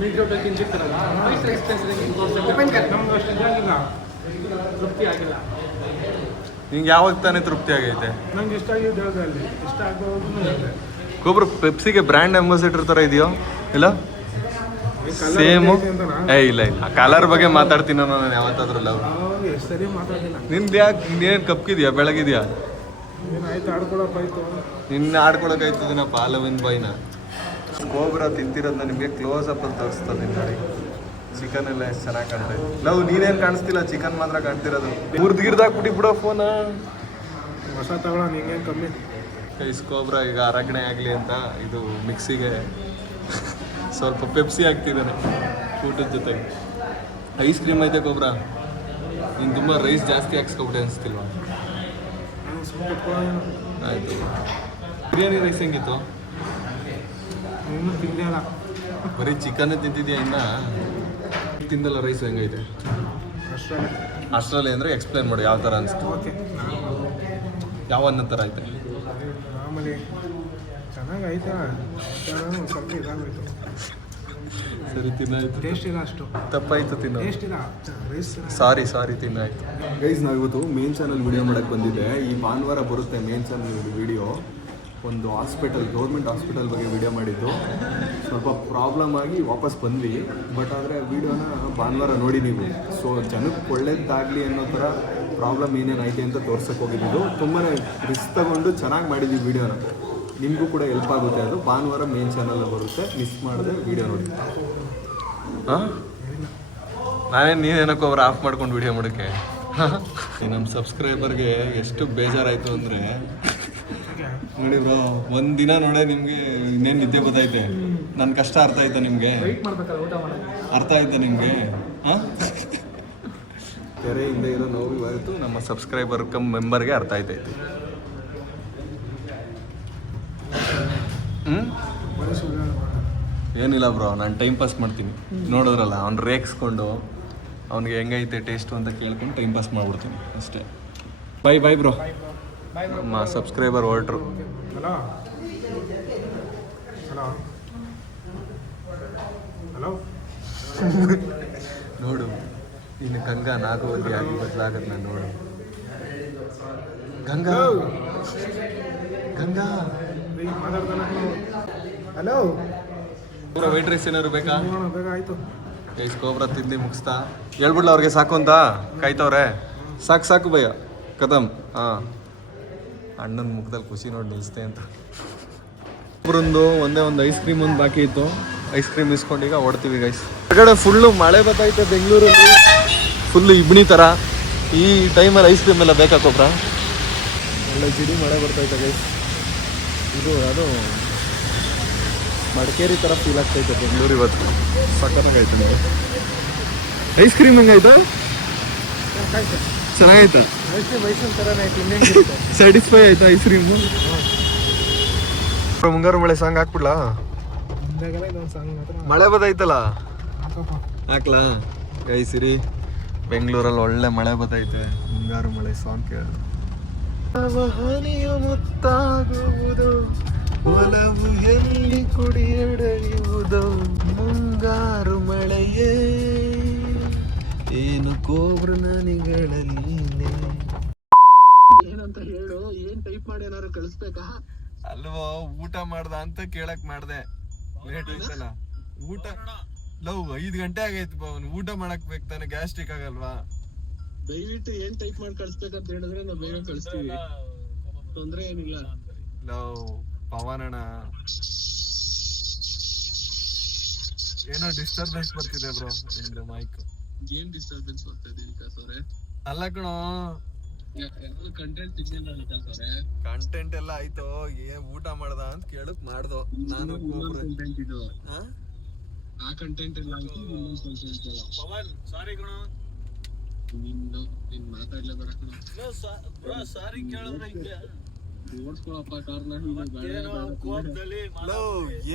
ಮಿಲ್ಕ್ ಔಟ್ ತಿಂತಿರ್ತಾರಲ್ಲ, ನಮ್ಗೆ ಅಷ್ಟು ಇದಾಗಿಲ್ಲ, ತೃಪ್ತಿ ಆಗಿಲ್ಲ. ನಿಂಗೆ ಯಾವಾಗ ತಾನೇ ತೃಪ್ತಿ ಆಗೈತೆ? ನಂಗೆ ಇಷ್ಟ ಆಗಿದ್ದು ಹೇಳಿದೆ. ಅಲ್ಲಿ ಇಷ್ಟ ಆಗೋದು ಹೇಳಿದೆ. ಗೊಬ್ಬರ ಪೆಪ್ಸಿಗೆ ಬ್ರ್ಯಾಂಡ್ ಅಂಬಾಸಿಡರ್ ಥರ ಇದೆಯೋ ಇಲ್ಲ? ಸೇಮು? ಇಲ್ಲ ಇಲ್ಲ, ಕಲರ್ ಬಗ್ಗೆ ಮಾತಾಡ್ತೀನೋ ನಾನು ಯಾವತ್ತಾದ್ರೂ. ಲವ್ ಎಷ್ಟು ಸರಿ ಮಾತಾಡಿಲ್ಲ. ನಿಂದು ಯಾಕೆ? ಇನ್ನೇನು ಕಪ್ಪಿದ್ಯಾ ಬೆಳಗಿದ್ಯಾ? ಏನಾಯ್ತು ಆಡ್ಕೊಳಪ್ಪ ಆಯ್ತು. ನಿನ್ನ ಆಡ್ಕೊಳಕಾಯ್ತದನಪ್ಪ ಹಾಲವಿನ ಬಾಯ್ನ. ಕೋಬ್ರಾ ತಿಂತಿರೋದನ್ನ ನಿಮಗೆ ಕ್ಲೋಸ್ ಅಪ್ ಅಲ್ಲಿ ತೋರಿಸ್ತದೆ ನೋಡಿ. ಚಿಕನ್ ಎಲ್ಲ ಎಷ್ಟು ಚೆನ್ನಾಗಿ ಕಾಣ್ತಾ ಇದೆ. ನಾವು ನೀನೇನು ಕಾಣಿಸ್ತಿಲ್ಲ, ಚಿಕನ್ ಮಾತ್ರ ಕಾಣ್ತಿರೋದು. ಮುರ್ದ್ಗಿರ್ದಾಕ್ಬಿಟ್ಟು ಬಿಡೋ ಫೋನ. ಹೊಸ ತಗೊಳ ನಿಂಗೇನು ಕಮ್ಮಿ. ಗೈಸ್ ಕೋಬ್ರಾ ಈಗ ಅರಗಣೆ ಆಗಲಿ ಅಂತ ಇದು ಮಿಕ್ಸಿಗೆ ಸ್ವಲ್ಪ ಪೆಪ್ಸಿ ಹಾಕ್ತಿದ್ದಾನೆ ಊಟದ ಜೊತೆಗೆ. ಐಸ್ ಕ್ರೀಮ್ ಐತೆ ಕೋಬ್ರಾ. ನೀನು ತುಂಬ ರೈಸ್ ಜಾಸ್ತಿ ಹಾಕ್ಸ್ಕೊಬಿಟ್ಟೆ ಅನಿಸ್ತಿಲ್ವಾ? ಆಯಿತು. ಬಿರಿಯಾನಿ ರೈಸ್ ಹೆಂಗಿತ್ತು? ಇನ್ನೂ ತಿಂದಿಲ್ಲ. ಬರೀ ಚಿಕನ್ನೇ ತಿಂತಿದ್ಯಾ ಇನ್ನ? ತಿಂದಲ್ಲ ರೈಸ್ ಹೆಂಗೈತೆ? ಅಷ್ಟರಲ್ಲಿ ಅಂದರೆ ಎಕ್ಸ್ಪ್ಲೈನ್ ಮಾಡಿ ಯಾವ ಥರ ಅನಿಸ್ತು. ಓಕೆ, ಯಾವ ಅನ್ನ ಥರ ಐತೆ? ಮಾಮೂಲಿ ಚೆನ್ನಾಗೈತೆ, ಸ್ವಲ್ಪ ಇದಾಗೋಯ್ತು. ಸರಿ ತಿನ್ನಾಯ್ತು. ಟೇಸ್ಟ್ ಇಲ್ಲ ಅಷ್ಟು. ತಪ್ಪಾಯ್ತು ತಿನ್ನೋ. ಟೇಸ್ಟ್ ಇಲ್ಲ ರೈಸ್. ಸಾರಿ ತಿನ್ನಾಯ್ತು. ಗೈಸ್ ನಾವಿವತ್ತು ಮೇನ್ ಚಾನಲ್ ವಿಡಿಯೋ ಮಾಡೋಕ್ಕೆ ಬಂದಿದ್ದೆ. ಈ ಭಾನುವಾರ ಬರುತ್ತೆ ಮೇನ್ ಚಾನಲ್ ವಿಡಿಯೋ. ಒಂದು ಹಾಸ್ಪಿಟಲ್, ಗೌರ್ಮೆಂಟ್ ಹಾಸ್ಪಿಟಲ್ ಬಗ್ಗೆ ವಿಡಿಯೋ ಮಾಡಿದ್ದು. ಸ್ವಲ್ಪ ಪ್ರಾಬ್ಲಮ್ ಆಗಿ ವಾಪಸ್ ಬಂದ್ವಿ. ಬಟ್ ಆದರೆ ವಿಡಿಯೋನ ಭಾನುವಾರ ನೋಡಿ ನೀವು. ಸೊ ಜನಕ್ಕೆ ಒಳ್ಳೇದಾಗಲಿ ಅನ್ನೋ ಥರ ಪ್ರಾಬ್ಲಮ್ ಏನೇನೈತೆ ಅಂತ ತೋರ್ಸಕ್ಕೆ ಹೋಗಿದ್ದು. ತುಂಬಾ ರಿಸ್ಕ್ ತಗೊಂಡು ಚೆನ್ನಾಗಿ ಮಾಡಿದ್ವಿ ವಿಡಿಯೋನ. ನಿಮಗೂ ಕೂಡ ಹೆಲ್ಪ್ ಆಗುತ್ತೆ. ಅದು ಭಾನುವಾರ ಮೇನ್ ಚಾನಲ್ ಬರುತ್ತೆ, ಮಿಸ್ ಮಾಡಿದೆ ವಿಡಿಯೋ ನೋಡಿ. ಹಾಂ, ನೀನೇನಕ್ಕೆ ಅವ್ರು ಆಫ್ ಮಾಡ್ಕೊಂಡು ವಿಡಿಯೋ ಮಾಡೋಕ್ಕೆ. ನಮ್ಮ ಸಬ್ಸ್ಕ್ರೈಬರ್ಗೆ ಎಷ್ಟು ಬೇಜಾರಾಯಿತು ಅಂದರೆ ನೋಡಿ ಬ್ರೋ, ಒಂದು ದಿನ ನೋಡೇ ನಿಮಗೆ ಇನ್ನೇನು ನಿದ್ದೆ ಗೊತ್ತೈತೆ. ನನ್ನ ಕಷ್ಟ ಅರ್ಥ ಆಯ್ತಾ ನಿಮಗೆ? ಅರ್ಥ ಆಯ್ತಾ ನಿಮಗೆ? ಹಾಂ, ತೆರೆಯಿಂದ ಇರೋ ನೋವು ಇವತ್ತು ನಮ್ಮ ಸಬ್ಸ್ಕ್ರೈಬರ್ ಕಮ್ ಮೆಂಬರ್ಗೆ ಅರ್ಥ ಆಯ್ತೈತೆ. ಏನಿಲ್ಲ ಬ್ರೋ, ನಾನು ಟೈಮ್ ಪಾಸ್ ಮಾಡ್ತೀನಿ. ನೋಡಿದ್ರಲ್ಲ, ಅವ್ನು ರೇಗಿಸ್ಕೊಂಡು ಅವ್ನಿಗೆ ಹೆಂಗೈತೆ ಟೇಸ್ಟು ಅಂತ ಕೇಳ್ಕೊಂಡು ಟೈಮ್ ಪಾಸ್ ಮಾಡ್ಬಿಡ್ತೀನಿ ಅಷ್ಟೇ. By bro. ನಮ್ಮ ಸಬ್ಸ್ಕ್ರೈಬರ್ ಹೊರಟ್ರು. ಹಲೋ ಹಲೋ ಹಲೋ ನೋಡು, ಇನ್ನು ಗಂಗಾ ನಾಗವಲ್ಲಿ ಆಗಿ ಬದಲಾಗದ್ ನಾನು ನೋಡು. ಗಂಗಾ ಮಾತಾಡ್ತಾನೆ. ಹಲೋ ಪೂರ ವೈಟ್ ರೈಸ್ ಏನಾದ್ರು ಬೇಕಾ? ಬೇಗ ಆಯಿತು. ಗೈಸ್ ಕೋಬ್ರಾ ತಿಂದು ಮುಗಿಸ್ತಾ ಹೇಳ್ಬಿಡ್ಲ ಅವ್ರಿಗೆ ಸಾಕು ಅಂತ ಕಾಯ್ತವ್ರೆ. ಸಾಕು ಭಯ್ಯ ಕದಮ್. ಹಾಂ, ಅಣ್ಣನ ಮುಖದಲ್ಲಿ ಖುಷಿ ನೋಡಿ ನಿಲ್ಲಿಸ್ತೆ ಅಂತ. ಒಬ್ಬರೊಂದು ಒಂದೇ ಒಂದು ಐಸ್ ಕ್ರೀಮ್ ಒಂದು ಬಾಕಿ ಇತ್ತು. ಐಸ್ ಕ್ರೀಮ್ ಇಸ್ಕೊಂಡು ಈಗ ಓಡ್ತೀವಿ ಗೈಸ್. ಹೊರಗಡೆ ಫುಲ್ಲು ಮಳೆ ಬರ್ತೈತೆ ಬೆಂಗಳೂರಲ್ಲಿ, ಫುಲ್ಲು ಇಬ್ನಿ ಥರ. ಈ ಟೈಮಲ್ಲಿ ಐಸ್ ಕ್ರೀಮ್ ಎಲ್ಲ ಬೇಕಾ ಕೋಬ್ರಾ? ಒಳ್ಳೆ ಜಿಡಿ ಮಳೆ ಬರ್ತೈತೆ ಗೈಸ್. ಇದು ಅದು ಮಡಿಕೇರಿ ಥರ ಫೀಲ್ ಆಗ್ತೈತೆ ಬೆಂಗಳೂರು ಇವತ್ತು. ಸಖತ್ತಾಗೈತೆ ನಿಮಗೆ. ಐಸ್ ಕ್ರೀಮ್ ಹೆಂಗಾಯ್ತಾ? ಚೆನ್ನಾಗೈತಾ? ವಯಸ್ಸಿನ ಥರನೇ ಸ್ಯಾಟಿಸ್ಫೈ ಆಯ್ತಾ ಐಸ್ ಕ್ರೀಮು? ಮುಂಗಾರು ಮಳೆ ಸಾಂಗ್ ಹಾಕ್ಬಿಡ್ಲಾ? ಮಳೆ ಬದೈತಲ್ಲ, ಹಾಕ್ಲಾ? ಗೈಸಿರಿ ಬೆಂಗಳೂರಲ್ಲಿ ಒಳ್ಳೆ ಮಳೆ ಬದೈತೆ. ಮುಂಗಾರು ಮಳೆ ಸಾಂಗ್ ಕೇಳ. ಹನಿಯು ಮುತ್ತಾಗುವುದು, ಒಲವು ಎಲ್ಲಿ ಕುಡಿಯಡೆಯುವುದು, ಮುಂಗಾರು ಮಳೆಯೇ ಏನು ಕೋಬ್ರ ನನಗಳಲ್ಲಿ ಏನಂತ ಹೇಳು. ಏನ್ ಟೈಪ್ ಮಾಡಿ ಏನಾದ್ರು ಕಳಿಸ್ಬೇಕಾ? ಅಲ್ವೋ, ಊಟ ಮಾಡ್ದ ಅಂತ ಕೇಳಕ್ ಮಾಡ್ದೆ. ಲೇಟ್ ಆಯ್ತಲ್ಲ ಊಟ. ಲವ್ 5 ಗಂಟೆ ಆಗೈತಿ. ಅವ್ನು ಊಟ ಮಾಡಕ್ ಬೇಕು ತಾನೆ, ಗ್ಯಾಸ್ಟ್ರಿಕ್ ಆಗಲ್ವಾ? ದಯವಿಟ್ಟು ಏನ್ ಟೈಪ್ ಮಾಡಿ ಕಳಿಸ್ಬೇಕಂತ ಹೇಳಿದ್ರೆ ನಾವು ಬೇಗ ಕಳಿಸ್ತೀವಿ, ತೊಂದ್ರೆ ಏನಿಲ್ಲ. ಲವ್ ಪವನಣ್ಣ, ಏನೋ ಡಿಸ್ಟರ್ಬೆನ್ಸ್ ಬರ್ತಿದೆ ಬ್ರೋ ನಿಮ್ದು ಮೈಕ್. ಏನ್ ಡಿಸ್ಟರ್ಬೆನ್ಸ್ ಬರ್ತಿದೆ ವಿಕಾಸ್ ಅವರೇ? ಅಲ್ಲ ಕಣೋ, ಕಂಟೆಂಟ್ ಸಿಗ್ಲಿಲ್ಲ ವಿಕಾಸ್ ಅವರೇ. ಕಂಟೆಂಟ್ ಎಲ್ಲ ಆಯ್ತು, ಏನ್ ಊಟ ಮಾಡ್ದ ಅಂತ ಕೇಳಕ್ ಮಾಡ್ದೋ ನಾನು. ಕಂಟೆಂಟ್ ಇದು, ಆ ಕಂಟೆಂಟ್ ಎಲ್ಲ ಆಯ್ತು. ಇನ್ನೊಂದು ಕಂಟೆಂಟ್ ಪವನ್ ಸಾರಿ ಕಣೋ, ನೀನ್ ಮಾತಾಡ್ಲೇ ಬರಕಣ. ಸಾರಿ ಕೇಳಿದ್ರೆ ಹಿಂಗೆ ಓಡಿಸ್ಕೊಳಪ್ಪ ಕಾರ್ನ.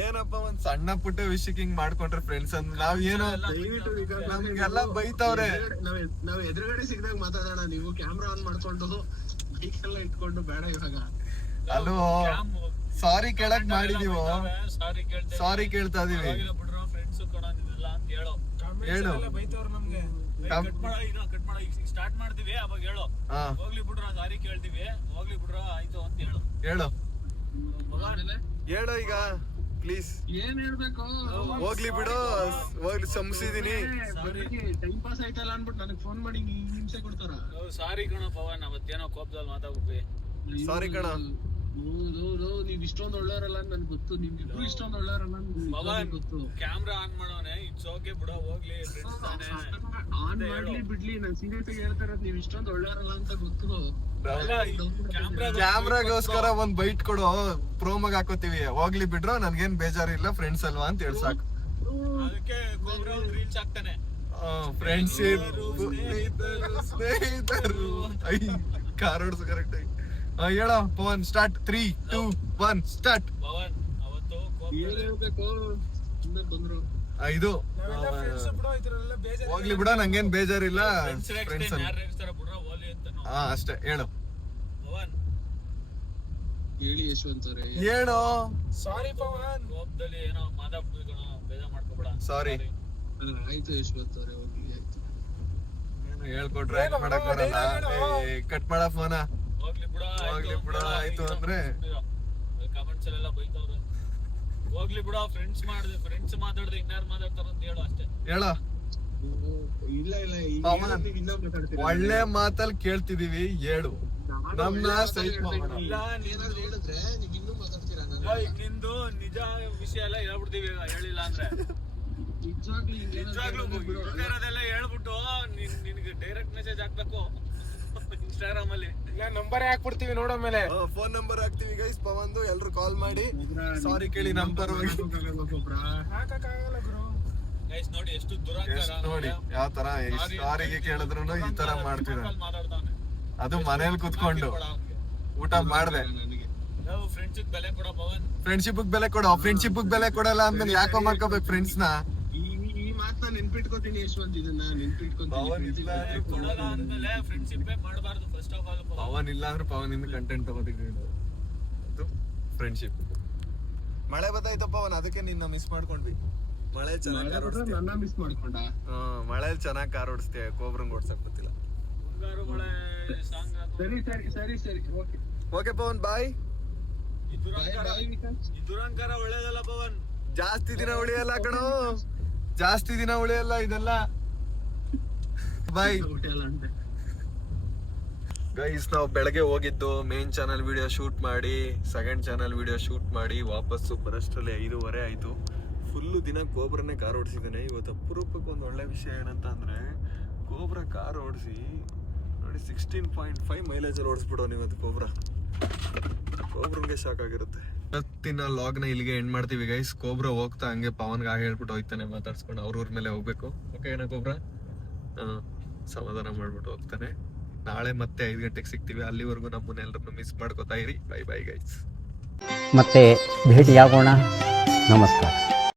ಏನಪ್ಪ ಒಂದ್ ಸಣ್ಣ ಪುಟ್ಟ ವಿಷಯಕ್ಕೆ ಹಿಂಗ್ ಮಾಡ್ಕೊಂಡ್ರೆ ಫ್ರೆಂಡ್ಸ್ ಅಂತ ನಾವ್ ಏನೋ ನಮ್ಗೆಲ್ಲ ಬೈತವ್ರೆ. ನಾವ್ ಎದುರುಗಡೆ ಸಿಗ್ದಾಗ ಮಾತಾಡೋಣ. ನೀವು ಕ್ಯಾಮ್ರಾ ಆನ್ ಮಾಡ್ಕೊಂಡು ಬೈಕ್ ಎಲ್ಲ ಇಟ್ಕೊಂಡು ಬೇಡ ಇವಾಗ. ಅಲ್ವೋ, ಸಾರಿ ಕೇಳಕ್ ಮಾಡಿದೀವೋ, ಸಾರಿ ಕೇಳ್ತಾ ಇದೀವಿ. ಹೇಳು. ಸ್ಟಾರ್ಟ್ ಮಾಡ್ತೀವಿ ಅವಾಗ ಹೇಳು. ಹೋಗ್ಲಿ ಬಿಡ್ರ, ಸಾರಿ ಕೇಳ್ತೀವಿ, ಹೋಗ್ಲಿ ಬಿಡ್ರ ಆಯ್ತು ಅಂತ ಹೇಳು. ಹೇಳು ಈಗ ಪ್ಲೀಸ್. ಏನ್ ಹೇಳ್ಬೇಕು? ಹೋಗ್ಲಿ ಬಿಡು, ಹೋಗ್ಲಿ ಸಂಸಿದೀನಿ. ಟೈಮ್ ಪಾಸ್ ಆಯ್ತಲ್ಲ ಅನ್ಬಿಟ್ಟು ನನಗೆ ಫೋನ್ ಮಾಡಿ ನಿಮಿಷ ಕೊಡ್ತಾರ. ಸಾರಿ ಕಣ ಪವನ್, ಅವತ್ತೇನೋ ಕೋಪದಲ್ಲಿ ಮಾತಾಡ್ಬಿಟ್ವಿ. ಸಾರಿ ಕಣ. ನೀವ್ ಇಷ್ಟೊಂದ್ ಒಳ್ಳೆಯವರಲ್ಲ ನನ್ಗೆ ಗೊತ್ತು, ನಿಮ್ಗಿಬ್ರು ಇಷ್ಟೊಂದ್ ಒಳ್ಳೆಯವರಲ್ಲ ಪವನ್ ಗೊತ್ತು. ಕ್ಯಾಮ್ರಾ ಆನ್ ಮಾಡೋನೆ, ಇಟ್ಸ್ ಓಕೆ ಬಿಡ ಹೋಗ್ಲಿ ಫ್ರೆಂಡ್ಸ್ ತಾನೇ. ಆನ್ ಮಾಡ್ಲಿ ಬಿಡ್ಲಿ, ನಾನ್ ಸೀರಿಯಸ್ ಆಗಿ ಹೇಳ್ತಾ ಇರೋದು ನೀವ್ ಇಷ್ಟೊಂದ್ ಒಳ್ಳೆಯವರಲ್ಲ ಅಂತ ಗೊತ್ತು. ಕ್ಯಾಮ್ರಾಗೋಸ್ಕರ ಒಂದ್ ಬೈಟ್ ಕೊಡು, ಪ್ರೋಮೋಗ್ ಹಾಕೋತೀವಿ. ಹೋಗ್ಲಿ ಬಿಡ್ರೋ, ನನ್ಗೇನ್ ಬೇಜಾರಿಲ್ಲ, ಫ್ರೆಂಡ್ಸ್ ಅಲ್ವಾ ಅಂತ ಹೇಳಿ ಸಾಕು. ಅದಕ್ಕೆ ಕೋಬ್ರಾ ಒಂದು ರೀಲ್ಸ್ ಹಾಕ್ತಾನೆ, ಫ್ರೆಂಡ್ಶಿಪ್ ಸ್ನೇಹಿತರು. ಐ ಕಾರ್ ಓಡಿಸು ಕರೆಕ್ಟ್ ಆಗಿ. ಹೇಳೋ ಪವನ್, ಸ್ಟಾರ್ಟ್. 3, 2, 1 ಸ್ಟಾರ್ಟ್. ಪವನ್ ಅವತ್ತು ಏನ್ ಹೇಳ್ಬೇಕು, ಸುಮ್ನೆ ಬಂದ್ರು. ಇದು ಹೋಗ್ಲಿ ಬಿಡ, ನಂಗೇನ್ ಬೇಜಾರಿಲ್ಲ, ಫ್ರೆಂಡ್ಸ್ ಯಾರು ರೇಗಿಸ್ತಾರ ಬಿಡ್ರ ಓಲಿ ಅಂತ. ಅಷ್ಟೇ ಹೇಳು ಪವನ್. ಹೇಳಿ ಯಶವಂತ್ ಅವ್ರೆ. ಹೇಳು. ಸಾರಿ ಪವನ್, ಕೋಪದಲ್ಲಿ ಏನೋ ಮಾತಾಡ್ಬಿಟ್ಟು ಬೇಜಾರ್ ಮಾಡ್ಕೋಬೇಡ. ಸಾರಿ. ಆಯ್ತು ಯಶವಂತ್ ಅವ್ರೆ, ಹೋಗ್ಲಿ ಆಯ್ತು. ಹೇಳ್ಕೊಟ್ರೆ ಮಾಡಕ್ ಬರಲ್ಲ. ಕಟ್ ಮಾಡ ಫೋನ. ಹೋಗ್ಲಿ ಬಿಡ ಆಯ್ತು ಅಂದ್ರೆ ಕಮೆಂಟ್ಸ್ ಅಲ್ಲೆಲ್ಲ ಬೈತವ್ರೆ. ಹೋಗ್ಲಿ ಬಿಡ, ಫ್ರೆಂಡ್ಸ್ ಮಾತಾಡ್ದೆ ಇನ್ಯಾರು ಮಾತಾಡ್ತಾರ ಅಂತ ಹೇಳು ಅಷ್ಟೇ. ಹೇಳ. ಇಲ್ಲ ಪವನ್, ನೀವ್ ಇನ್ನೂ ಮಾತಾಡ್ತೀರಾ? ಒಳ್ಳೆ ಮಾತಲ್ಲಿ ಕೇಳ್ತಿದೀವಿ, ಹೇಳು. ನಮ್ನ ಸೈಟ್ ಮಾಡೋಣ. ಇಲ್ಲ, ಏನಾದ್ರು ಹೇಳಿದ್ರೆ ನೀವ್ ಇನ್ನೂ ಮಾತಾಡ್ತೀರಾ? ಈಗ ನಿಂದು ನಿಜ ವಿಷಯ ಎಲ್ಲ ಹೇಳ್ಬಿಡ್ತೀವಿ ಈಗ, ಹೇಳಿಲ್ಲ ಅಂದ್ರೆ. ನಿಜವಾಗ್ಲೂ ಇರೋದೆಲ್ಲ ಹೇಳ್ಬಿಟ್ಟು ನಿನ್ಗೆ ಡೈರೆಕ್ಟ್ ಮೆಸೇಜ್ ಹಾಕ್ಬೇಕು ಇನ್ಸ್ಟಾಗ್ರಾಮ್ ಅಲ್ಲಿ. ನಂಬರ್ ಹಾಕ್ಬಿಡ್ತೀವಿ ನೋಡೋ ಮೇಲೆ. ಫೋನ್ ನಂಬರ್ ಹಾಕ್ತಿವಿ ಗೈಸ್ ಪವನ್ದು, ಎಲ್ರು ಕಾಲ್ ಮಾಡಿ ಸಾರಿ ಕೇಳಿ. ನಮ್ ಪರವಾಗಿ ಹಾಕಕ್ಕಾಗಲ್ಲ ಗುರು. ಗೈಸ್ ನೋಡಿ ಎಷ್ಟು ದುರಂಕಾರ ನೋಡಿ ಯಾವ ತರ ಸಾರಿಗೆ ಕೇಳಿದ್ರು ಈ ತರ ಮಾಡ್ತೀರ. ಮಾತಾಡ್ತಾನೆ. ಅದು ಮನೇಲಿ ಕುತ್ಕೊಂಡು ಊಟ ಮಾಡ್ದೆ. ನಾವು ಫ್ರೆಂಡ್ಶಿಪ್ ಬೆಲೆ ಕೊಡ ಪವನ್. ಫ್ರೆಂಡ್ಶಿಪ್ ಬೆಲೆ ಕೊಡು. ಫ್ರೆಂಡ್ಶಿಪ್ ಬೆಲೆ ಕೊಡಲ್ಲ ಅಂದ್ಮೇಲೆ ಯಾಕೋ ಮಾಡ್ಕೋಬೇಕು ಫ್ರೆಂಡ್ಸ್ ನ. ಈ ಮಾತನ್ನ ನೆನ್ಪಿಟ್ಕೋತೀನಿ ಯಶವಂತ್, ಇದನ್ನ ನೆನ್ಪಿಟ್ಕೊಂತೀನಿ. ಕೊಡಲ್ಲ ಅಂದ್ಮೇಲೆ ಫ್ರೆಂಡ್ಶಿಪ್ ಮಾಡಬಾರ್ದು ಫಸ್ಟ್ ಆಫ್ ಆಲ್. ಪವನ್ ಇಲ್ಲ ಅಂದ್ರೆ ಪವನ್ ಇಂದ ಕಂಟೆಂಟ್ ತಗೋತೀವಿ. ಅದು ಫ್ರೆಂಡ್ಶಿಪ್. ಮಳೆ ಬತ್ತಾಯ್ತು ಪವನ್, ಅದಕ್ಕೆ ನಿನ್ನ ಮಿಸ್ ಮಾಡ್ಕೊಂಡ್ವಿ. ಮಳೆ ಚೆನ್ನಾಗಿ ಕಾರ್ ಓಡಿಸ್ತೀಯ. ನನ್ನ ಮಿಸ್ ಮಾಡ್ಕೊಂಡ. ಮಳೆಯಲ್ಲಿ ಚೆನ್ನಾಗಿ ಕಾರ್ ಓಡಿಸ್ತೀಯ, ಕೋಬ್ರಂಗ್ ಓಡ್ಸಕ್ ಗೊತ್ತಿಲ್ಲ. ಮುಂಗಾರು ಮಳೆ ಸಾಂಗ್. ಸರಿ ಓಕೆ. ಓಕೆ ಪವನ್, ಬಾಯ್. ಈ ದುರಂಕಾರ ಒಳ್ಳೇದಲ್ಲ ಪವನ್. ಜಾಸ್ತಿ ದಿನ ಉಳಿಯಲ್ಲ ಕಣೋ, ಜಾಸ್ತಿ ದಿನ ಉಳಿಯಲ್ಲ ಇದೆಲ್ಲ. Bye guys. ನಾವು ಬೆಳಗ್ಗೆ ಹೋಗಿದ್ದು ಮೇನ್ ಚಾನಲ್ ವಿಡಿಯೋ ಶೂಟ್ ಮಾಡಿ, ಸೆಕೆಂಡ್ ಚಾನಲ್ ವಿಡಿಯೋ ಶೂಟ್ ಮಾಡಿ ವಾಪಸ್ಸು ಬರೋಷ್ಟರಲ್ಲಿ 5:30 ಆಯ್ತು. ಫುಲ್ಲು ದಿನ ಕೋಬ್ರನ್ನೇ ಕಾರ್ ಓಡಿಸಿದ್ದೇನೆ. ಇವತ್ತು ಅಪರೂಪಕ್ಕೆ ಒಂದು ಒಳ್ಳೆ ವಿಷಯ ಏನಂತ ಅಂದ್ರೆ, ಕೋಬ್ರಾ ಕಾರ್ ಓಡಿಸಿ ನೋಡಿ 16.5 ಮೈಲೇಜಲ್ಲಿ ಓಡಿಸ್ಬಿಡೋನು ಇವತ್ತು ಕೋಬ್ರಂಗೆ ಶಾಕ್ ಆಗಿರುತ್ತೆ. ಇವತ್ತಿನ ಲಾಗ್ನ ಇಲ್ಲಿಗೆ ಎಂಡ್ ಮಾಡ್ತೀವಿ ಗೈಸ್. ಕೋಬ್ರಾ ಹೋಗ್ತಾ ಹಂಗೆ ಪವನ್ಗೆ ಹೇಳ್ಬಿಟ್ಟು ಹೋಗ್ತಾನೆ, ಮಾತಾಡ್ಸ್ಕೊಂಡು ಅವ್ರ ಮೇಲೆ ಹೋಗ್ಬೇಕು. ಓಕೆ ಏನೋ ಕೋಬ್ರಾ ಸಮಾಧಾನ ಮಾಡ್ಬಿಟ್ಟು ಹೋಗ್ತಾನೆ. ನಾಳೆ ಮತ್ತೆ 5 ಗಂಟೆಗೆ ಸಿಗ್ತೀವಿ. ಅಲ್ಲಿವರೆಗೂ ನಮ್ಮನ್ನೆಲ್ಲರನ್ನು ಮಿಸ್ ಮಾಡ್ಕೋತಾ ಇರಿ. Bye guys. ಮತ್ತೆ ಭೇಟಿಯಾಗೋಣ. ನಮಸ್ಕಾರ.